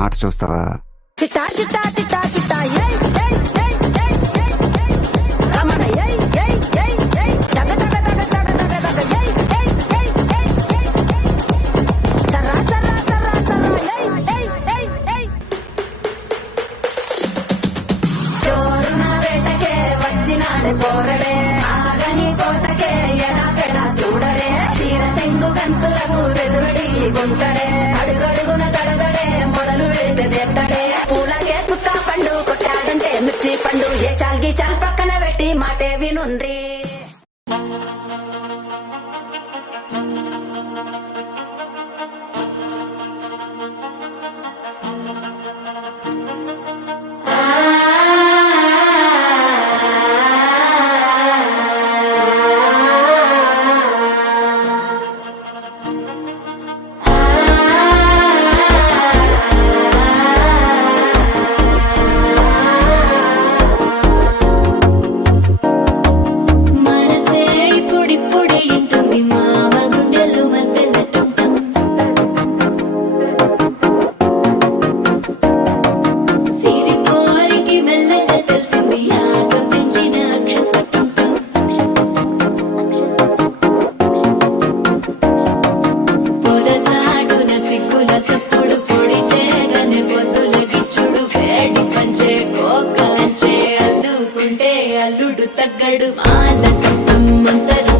ఆట చూస్తావా? చిట్టా చిట్టా చిట్టా చిట్టా ఏయ్ ఏయ్ ఏయ్ ఏయ్ ఏయ్ రమణ ఏయ్ ఏయ్ ఏయ్ ఏయ్ దగ దగ దగ దగ దగ దగ ఏయ్ ఏయ్ ఏయ్ ఏయ్ చర్రా చర్రా చర్రా చర్రా ఏయ్ ఏయ్ ఏయ్ చోరున వేటకే వచ్చినాడే పోరడే ఆగని కోతకే ఎడా పెడా చూడడే తీర సెంగు గంతులకు వెదురుడి గుంటడే అడుగడుగున దడదడే మొదలు వెళ్తే దేత్తడే పూలకే చుక్క పండు కొట్టాడంటే మిర్చి పండు ఏ చాల్గి చాల్ పక్కన పెట్టి మాటే వినుండ్రి. మనసే ఇప్పుడిప్పుడే ఇంటుంది మామ గుండెలు మధ్యలటం సిరిపోరికి మెల్లగా తెలిసింది ఆశ పెంచిన అక్షతటం పొదసాటున సిగ్గుల సప్పుడు పొడి చేయగానే పొద్దుల గిచ్చుడు వేడి పంచే కోకలంచే అల్లుకుంటే అల్లుడు తగ్గడు మాల అంతరు